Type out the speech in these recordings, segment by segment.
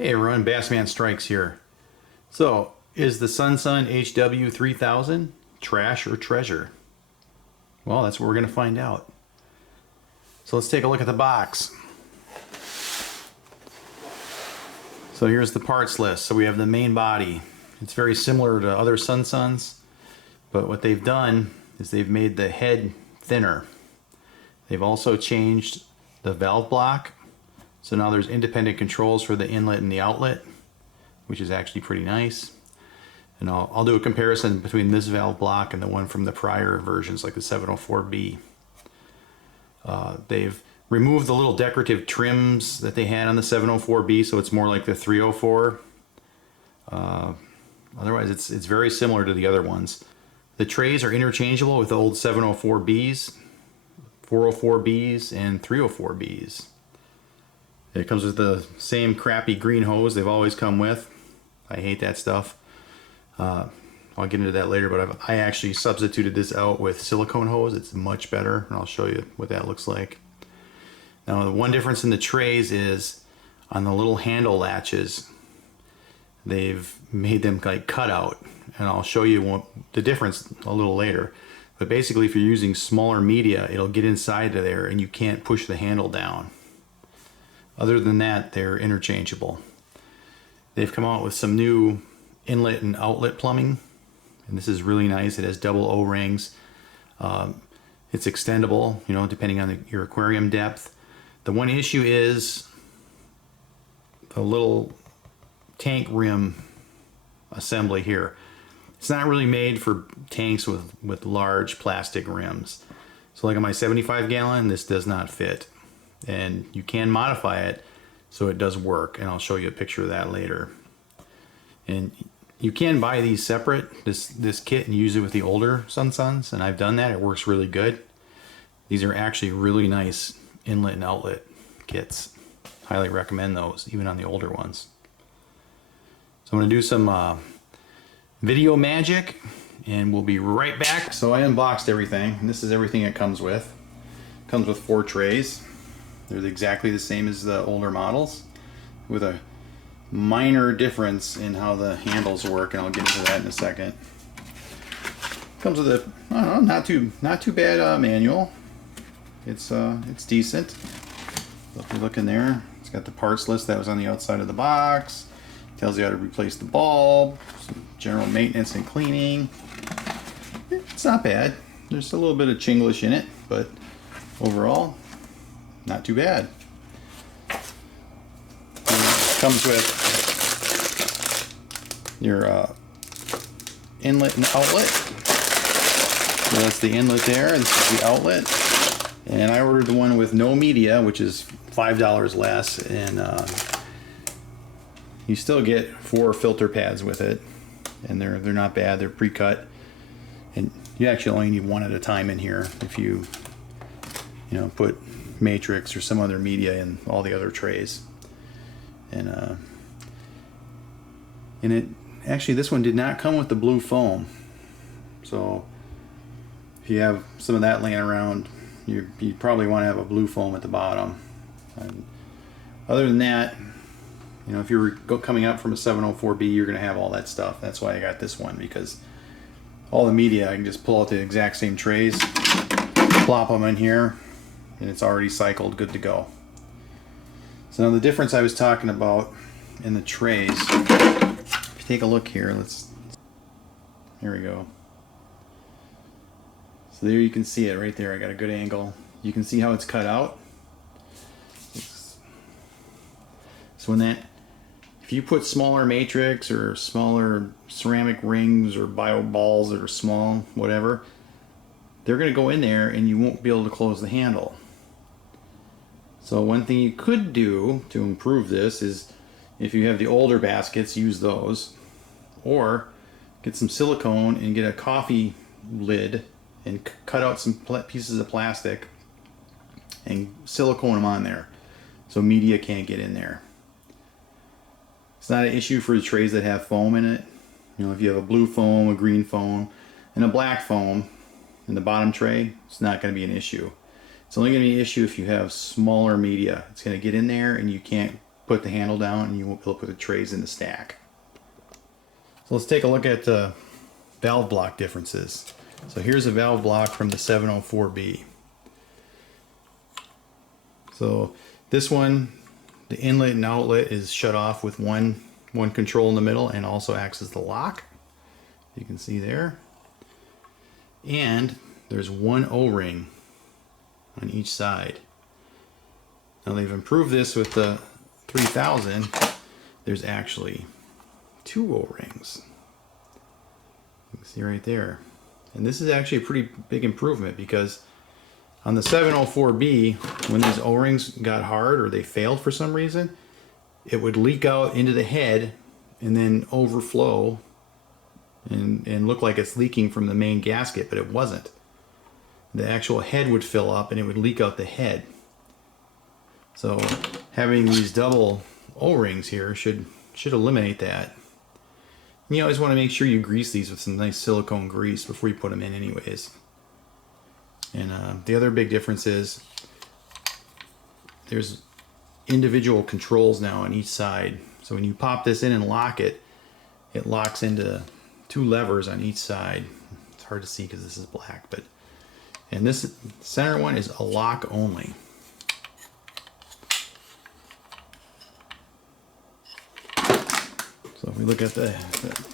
Hey everyone, Bassman Strikes here. So, is the SunSun HW-3000 trash or treasure? Well, that's what we're going to find out. So let's take a look at the box. So here's the parts list. So we have the main body. It's very similar to other SunSuns, but what they've done is they've made the head thinner. They've also changed the valve block. So now there's independent controls for the inlet and the outlet, which is actually pretty nice. And I'll do a comparison between this valve block and the one from the prior versions, like the 704B. They've removed the little decorative trims that they had on the 704B, so it's more like the 304. Otherwise, it's very similar to the other ones. The trays are interchangeable with the old 704Bs, 404Bs, and 304Bs. It comes with the same crappy green hose they've always come with. I hate that stuff. I'll get into that later, but I actually substituted this out with silicone hose. It's much better, and I'll show you what that looks like. Now, the one difference in the trays is on the little handle latches, they've made them like cut out, and I'll show you the difference a little later. But basically, if you're using smaller media, it'll get inside of there and you can't push the handle down. Other than that, they're interchangeable. They've come out with some new inlet and outlet plumbing, and this is really nice. It has double O-rings. It's extendable, you know, depending on your aquarium depth. The one issue is the little tank rim assembly here. It's not really made for tanks with large plastic rims. So like on my 75 gallon, this does not fit. And you can modify it so it does work, and I'll show you a picture of that later. And you can buy these separate, this kit, and use it with the older SunSuns, and I've done that. It works really good. These are actually really nice inlet and outlet kits. Highly recommend those, even on the older ones. So I'm going to do some video magic, and we'll be right back. So I unboxed everything, and this is everything it comes with. It comes with 4 trays. They're exactly the same as the older models, with a minor difference in how the handles work, and I'll get into that in a second. Comes with a, I don't know, not too bad manual. It's decent. So if you look in there, it's got the parts list that was on the outside of the box. Tells you how to replace the bulb, some general maintenance and cleaning. It's not bad. There's a little bit of Chinglish in it, but overall, not too bad. It comes with your inlet and outlet. So that's the inlet there, and this is the outlet. And I ordered the one with no media, which is $5 less, and you still get 4 filter pads with it, and they're not bad. They're pre-cut, and you actually only need one at a time in here if you put matrix or some other media in all the other trays. And it actually, this one did not come with the blue foam, so if you have some of that laying around, you probably want to have a blue foam at the bottom. And other than that, you know, if you were coming up from a 704B, you're going to have all that stuff. That's why I got this one, because all the media I can just pull out the exact same trays, plop them in here, and it's already cycled, good to go. So now the difference I was talking about in the trays, if you take a look here, here we go. So there you can see it right there. I got a good angle. You can see how it's cut out. So if you put smaller matrix or smaller ceramic rings or bio balls that are small, whatever, they're going to go in there and you won't be able to close the handle. So one thing you could do to improve this is, if you have the older baskets, use those, or get some silicone and get a coffee lid and cut out some pieces of plastic and silicone them on there so media can't get in there. It's not an issue for the trays that have foam in it. You know, if you have a blue foam, a green foam, and a black foam in the bottom tray, it's not going to be an issue. It's only going to be an issue if you have smaller media. It's going to get in there and you can't put the handle down and you won't be able to put the trays in the stack. So let's take a look at the valve block differences. So here's a valve block from the 704B. So this one, the inlet and outlet is shut off with one control in the middle and also acts as the lock. You can see there. And there's one O-ring on each side. Now they've improved this with the 3000. There's actually two O-rings. You can see right there. And this is actually a pretty big improvement, because on the 704B, when these O-rings got hard or they failed for some reason, it would leak out into the head and then overflow and look like it's leaking from the main gasket, but it wasn't. The actual head would fill up and it would leak out the head. So having these double O-rings here should eliminate that. And you always want to make sure you grease these with some nice silicone grease before you put them in anyways. And the other big difference is there's individual controls now on each side. So when you pop this in and lock it, it locks into two levers on each side. It's hard to see because this is black, but and this center one is a lock only. So if we look at the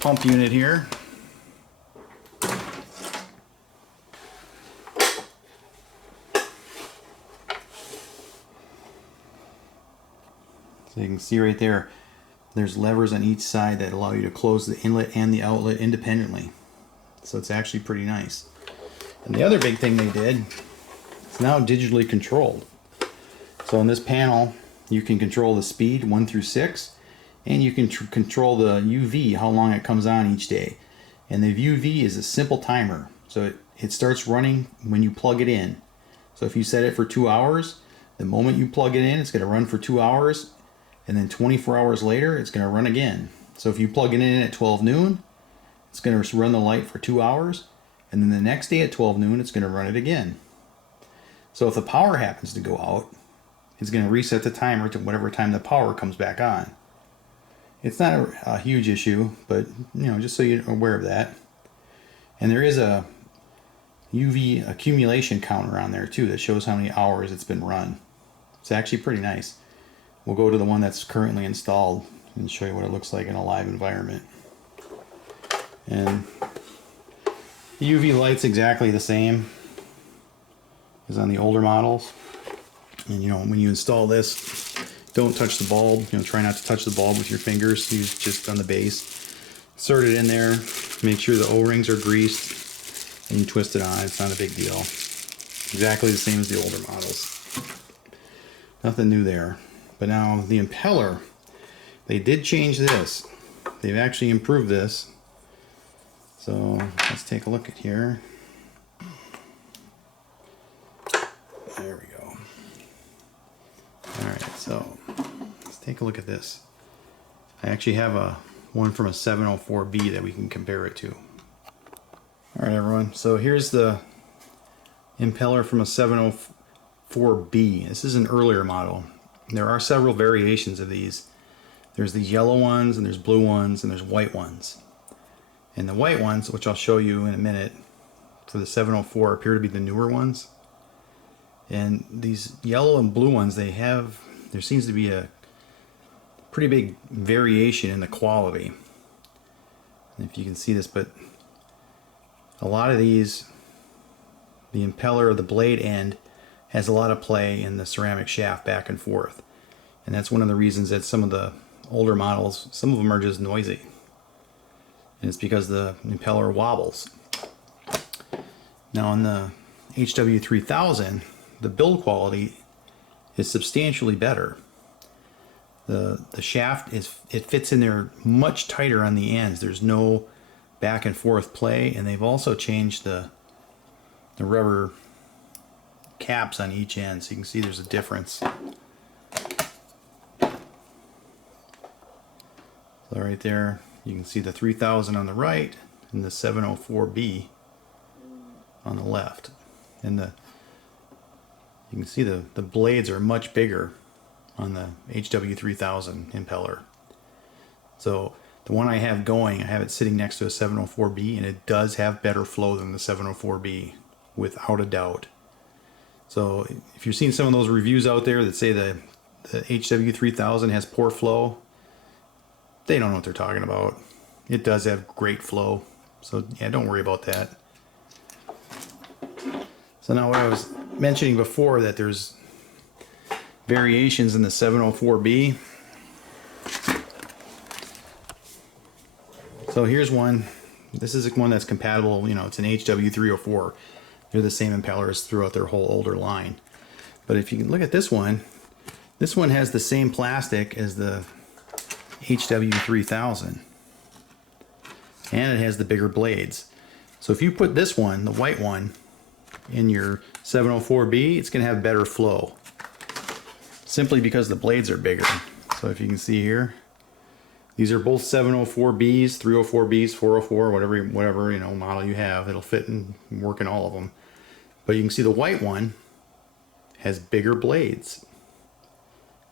pump unit here, so you can see right there, there's levers on each side that allow you to close the inlet and the outlet independently. So it's actually pretty nice. And the other big thing they did, it's now digitally controlled. So in this panel, you can control the speed 1 through 6, and you can control the UV, how long it comes on each day. And the UV is a simple timer. So it starts running when you plug it in. So if you set it for 2 hours, the moment you plug it in, it's going to run for 2 hours. And then 24 hours later, it's going to run again. So if you plug it in at 12 noon, it's going to run the light for 2 hours. And then the next day at 12 noon, it's going to run it again. So if the power happens to go out, it's going to reset the timer to whatever time the power comes back on. It's not a huge issue, but just so you're aware of that. And there is a UV accumulation counter on there too that shows how many hours it's been run. It's actually pretty nice. We'll go to the one that's currently installed and show you what it looks like in a live environment. And the UV light's exactly the same as on the older models. And when you install this, don't touch the bulb. Try not to touch the bulb with your fingers. Use just on the base. Insert it in there. Make sure the O-rings are greased, and you twist it on. It's not a big deal. Exactly the same as the older models. Nothing new there. But now the impeller, they did change this. They've actually improved this. So let's take a look at here. There we go. Alright, so let's take a look at this. I actually have one from a 704B that we can compare it to. Alright everyone, so here's the impeller from a 704B. This is an earlier model. There are several variations of these. There's the yellow ones, and there's blue ones, and there's white ones. And the white ones, which I'll show you in a minute, for the 704 appear to be the newer ones. And these yellow and blue ones, there seems to be a pretty big variation in the quality. If you can see this, but a lot of these, the impeller or the blade end has a lot of play in the ceramic shaft back and forth. And that's one of the reasons that some of the older models, some of them are just noisy. And it's because the impeller wobbles. Now on the HW-3000, the build quality is substantially better. The shaft it fits in there much tighter on the ends. There's no back and forth play, and they've also changed the rubber caps on each end, so you can see there's a difference. So right there, you can see the 3000 on the right and the 704B on the left. And you can see the blades are much bigger on the HW-3000 impeller. So the one I have going, I have it sitting next to a 704B, and it does have better flow than the 704B, without a doubt. So if you're seeing some of those reviews out there that say the HW-3000 has poor flow, they don't know what they're talking about. It does have great flow. So yeah, don't worry about that. So now what I was mentioning before, that there's variations in the 704B. So here's one. This is one that's compatible, you know, it's an HW-304. They're the same impellers throughout their whole older line. But if you can look at this one has the same plastic as the HW-3000. And it has the bigger blades. So if you put this one, the white one, in your 704B, it's going to have better flow. Simply because the blades are bigger. So if you can see here, these are both 704Bs, 304Bs, 404, whatever you know model you have. It'll fit and work in all of them. But you can see the white one has bigger blades.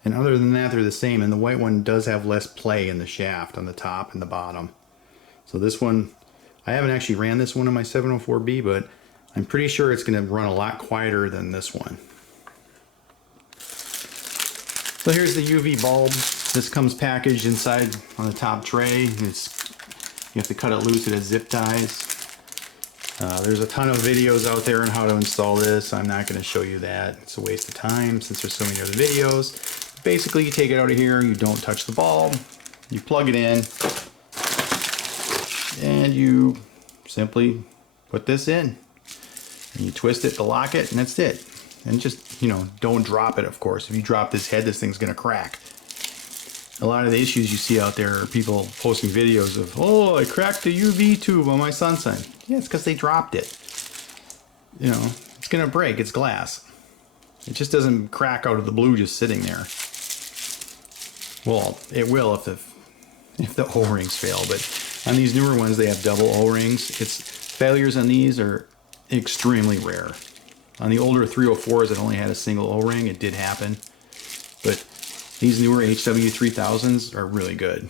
And other than that, they're the same. And the white one does have less play in the shaft on the top and the bottom. So this one, I haven't actually ran this one on my 704B, but I'm pretty sure it's going to run a lot quieter than this one. So here's the UV bulb. This comes packaged inside on the top tray. You have to cut it loose. It has zip ties. There's a ton of videos out there on how to install this. I'm not going to show you that. It's a waste of time since there's so many other videos. Basically, you take it out of here. You don't touch the bulb. You plug it in. And you simply put this in. And you twist it to lock it, and that's it. And just, you know, don't drop it, of course. If you drop this head, this thing's going to crack. A lot of the issues you see out there are people posting videos of, oh, I cracked the UV tube on my SunSun. Yeah, it's because they dropped it. You know, it's going to break. It's glass. It just doesn't crack out of the blue just sitting there. Well, it will if the O-rings fail, but on these newer ones, they have double O-rings. Failures on these are extremely rare. On the older 304s that only had a single O-ring, it did happen. But these newer HW-3000s are really good.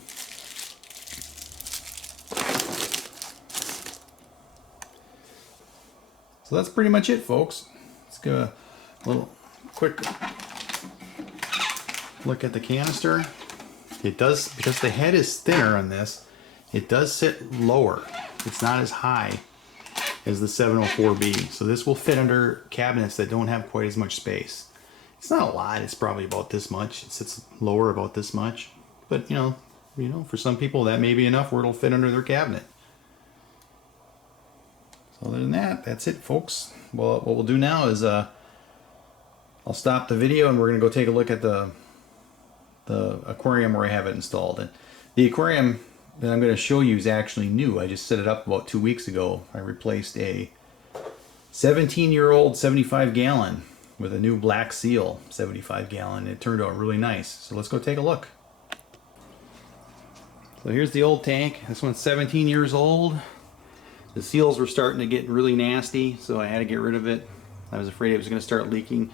So that's pretty much it, folks. Let's go a little quick look at the canister. It does, because the head is thinner on this, it does sit lower. It's not as high as the 704B. So this will fit under cabinets that don't have quite as much space. It's not a lot. It's probably about this much. It sits lower about this much. But you know, for some people that may be enough where it'll fit under their cabinet. So other than that, that's it, folks. Well, what we'll do now is I'll stop the video and we're gonna go take a look at the aquarium where I have it installed. And the aquarium that I'm going to show you is actually new. I just set it up about 2 weeks ago. I replaced a 17-year-old 75-gallon with a new black seal 75-gallon. It turned out really nice. So let's go take a look. So here's the old tank. This one's 17 years old. The seals were starting to get really nasty, so I had to get rid of it. I was afraid it was going to start leaking.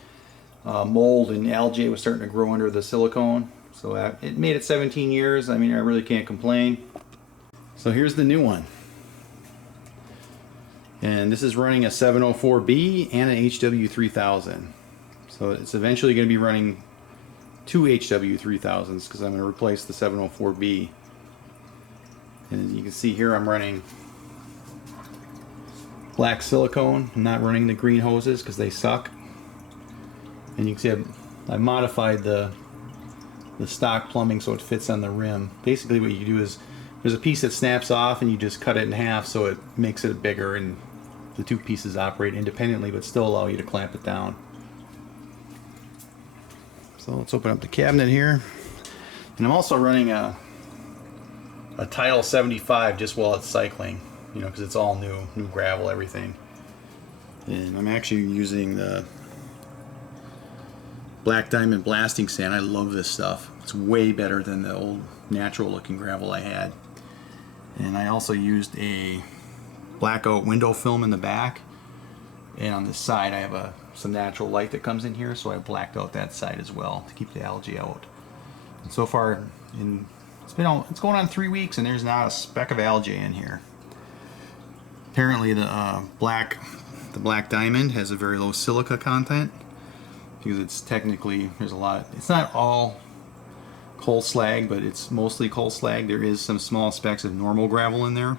Mold and algae was starting to grow under the silicone. So it made it 17 years. I mean, I really can't complain. So here's the new one. And this is running a 704B and an HW-3000. So it's eventually going to be running two HW-3000s because I'm going to replace the 704B. And as you can see here, I'm running black silicone. I'm not running the green hoses because they suck. And you can see I modified the stock plumbing so it fits on the rim. Basically what you do is there's a piece that snaps off and you just cut it in half so it makes it bigger, and the two pieces operate independently but still allow you to clamp it down. So let's open up the cabinet here. And I'm also running a Tile 75 just while it's cycling, you know, because it's all new gravel, everything. And I'm actually using the Black Diamond blasting sand. I love this stuff. It's way better than the old natural looking gravel I had. And I also used a blackout window film in the back, and on the side I have a some natural light that comes in here, so I blacked out that side as well to keep the algae out. And so far, it's going on 3 weeks, and there's not a speck of algae in here. Apparently, the black diamond has a very low silica content because it's technically it's not all coal slag, but it's mostly coal slag. There is some small specks of normal gravel in there,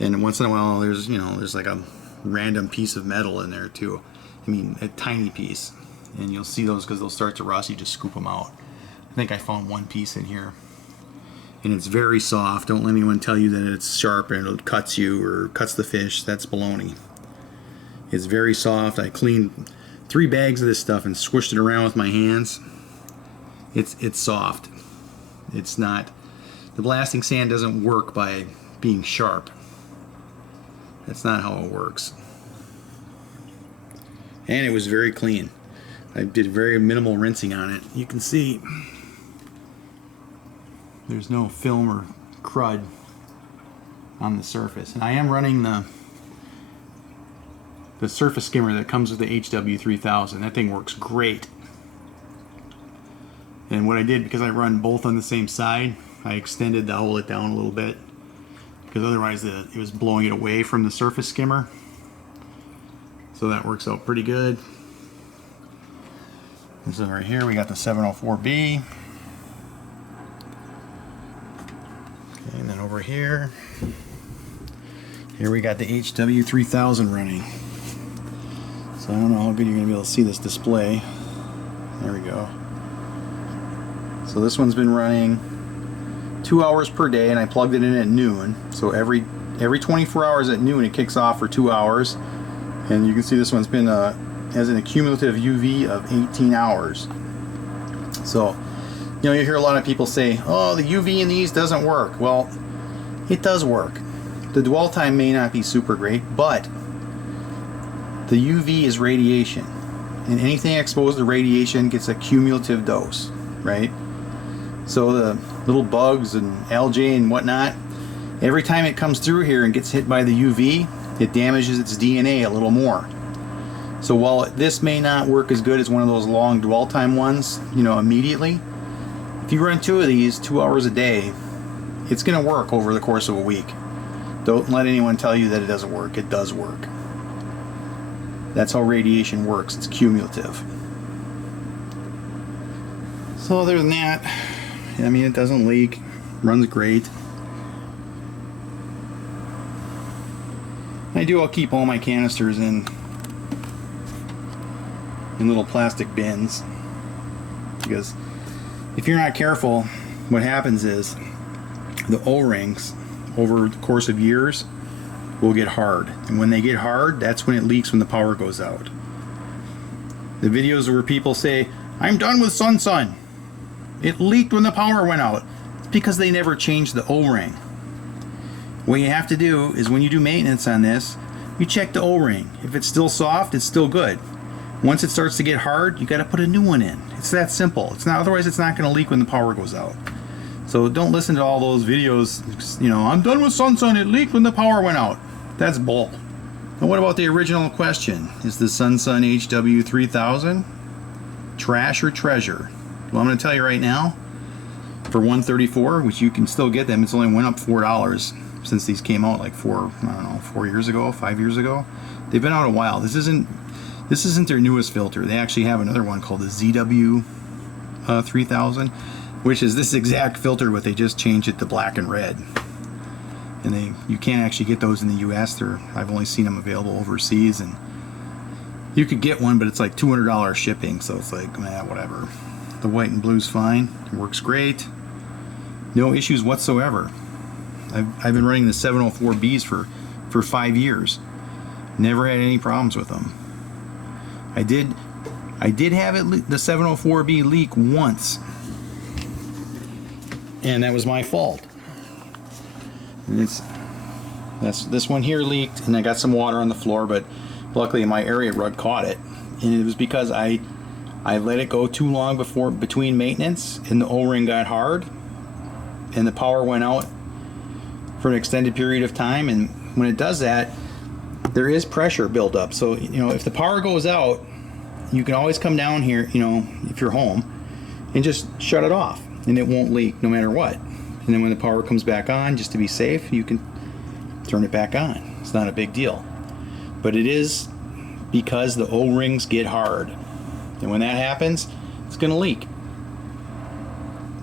and once in a while there's like a random piece of metal in there too. I mean, a tiny piece, and you'll see those because they'll start to rust. You just scoop them out. I think I found one piece in here, and it's very soft. Don't let anyone tell you that it's sharp and it cuts you or cuts the fish. That's baloney. It's very soft. I cleaned 3 bags of this stuff and squished it around with my hands. It's soft. It's not. The blasting sand doesn't work by being sharp. That's not how it works. And it was very clean. I did very minimal rinsing on it. You can see there's no film or crud on the surface. And I am running the surface skimmer that comes with the HW-3000. That thing works great. And what I did, because I run both on the same side, I extended the outlet down a little bit, because otherwise it was blowing it away from the surface skimmer. So that works out pretty good. And so right here we got the 704B. Okay, and then over here we got the HW-3000 running. So I don't know how good you're going to be able to see this display. There we go. So this one's been running 2 hours per day, and I plugged it in at noon. So every 24 hours at noon it kicks off for 2 hours. And you can see this one's been has an accumulative UV of 18 hours. So, you hear a lot of people say, oh, the UV in these doesn't work. Well, it does work. The dwell time may not be super great, but the UV is radiation, and anything exposed to radiation gets a cumulative dose, right? So the little bugs and algae and whatnot, every time it comes through here and gets hit by the UV, it damages its DNA a little more. So while this may not work as good as one of those long dwell time ones, immediately, if you run 2 of these 2 hours a day, it's going to work over the course of a week. Don't let anyone tell you that it doesn't work. It does work. That's how radiation works. It's cumulative. So other than that, I mean, it doesn't leak. Runs great. I'll keep all my canisters in little plastic bins, because if you're not careful, what happens is the O-rings over the course of years will get hard, and when they get hard, that's when it leaks, when the power goes out. The videos where people say, I'm done with SunSun, it leaked when the power went out, it's because they never changed the O-ring. What you have to do is, when you do maintenance on this, you check the O-ring. If it's still soft, it's still good. Once it starts to get hard, you got to put a new one in. It's that simple. It's not, otherwise it's not going to leak when the power goes out. So don't listen to all those videos, I'm done with SunSun, it leaked when the power went out. That's bull. And what about the original question? Is the SunSun HW-3000 trash or treasure? Well, I'm going to tell you right now, for $134, which you can still get them, it's only went up $4 since these came out like 4 years ago, 5 years ago. They've been out a while. This isn't their newest filter. They actually have another one called the ZW-3000, which is this exact filter, but they just changed it to black and red. And you can't actually get those in the US. I've only seen them available overseas, and you could get one, but it's like $200 shipping, so it's like, whatever. The white and blue's fine. It works great. No issues whatsoever. I've been running the 704Bs for 5 years. Never had any problems with them. I did have the 704B leak once, and that was my fault. And this one here leaked, and I got some water on the floor, but luckily my area rug caught it, and it was because I let it go too long between maintenance, and the O-ring got hard, and the power went out for an extended period of time. And when it does that, there is pressure built up. So, you know, if the power goes out, you can always come down here, you know, if you're home, and just shut it off, and it won't leak no matter what. And then when the power comes back on, just to be safe, you can turn it back on. It's not a big deal. But it is because the O-rings get hard. And when that happens, it's going to leak.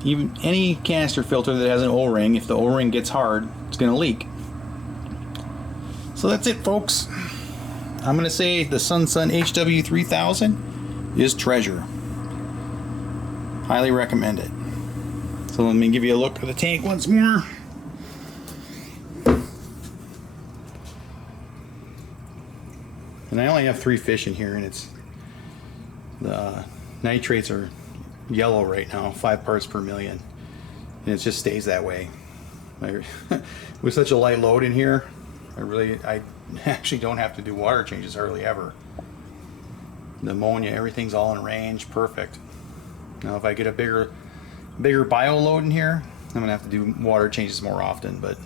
Even any canister filter that has an O-ring, if the O-ring gets hard, it's going to leak. So that's it, folks. I'm going to say the SunSun HW-3000 is treasure. Highly recommend it. So let me give you a look at the tank once more. And I only have 3 fish in here, and it's the nitrates are yellow right now, 5 parts per million, and it just stays that way. With such a light load in here, I actually don't have to do water changes hardly ever. The ammonia, everything's all in range, perfect. Now if I get a bigger bio load in here, I'm gonna have to do water changes more often. But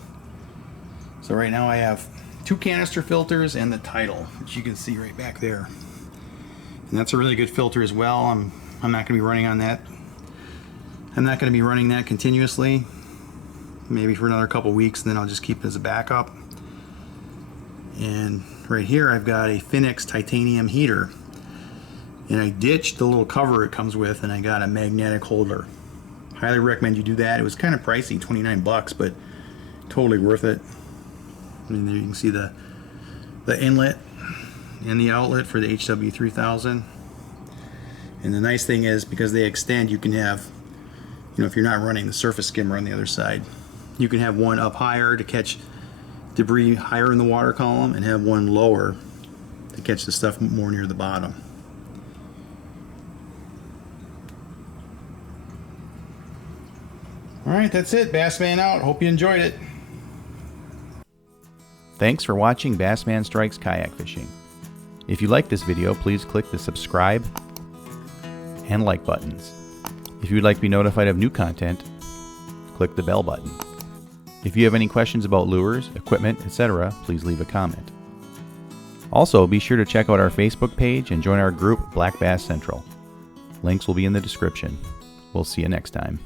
so right now I have 2 canister filters and the Tidal, which you can see right back there. And that's a really good filter as well. I'm not going to be running on that. I'm not going to be running that continuously. Maybe for another couple weeks, and then I'll just keep it as a backup. And right here I've got a Finex titanium heater. And I ditched the little cover it comes with, and I got a magnetic holder. Highly recommend you do that. It was kind of pricey, 29 bucks, but totally worth it. And there you can see the inlet and the outlet for the HW-3000. And the nice thing is, because they extend, you can have, you know, if you're not running the surface skimmer on the other side, you can have one up higher to catch debris higher in the water column, and have one lower to catch the stuff more near the bottom. Alright, that's it. Bassman out. Hope you enjoyed it. Thanks for watching Bassman Strikes Kayak Fishing. If you like this video, please click the subscribe and like buttons. If you would like to be notified of new content, click the bell button. If you have any questions about lures, equipment, etc., please leave a comment. Also, be sure to check out our Facebook page and join our group Black Bass Central. Links will be in the description. We'll see you next time.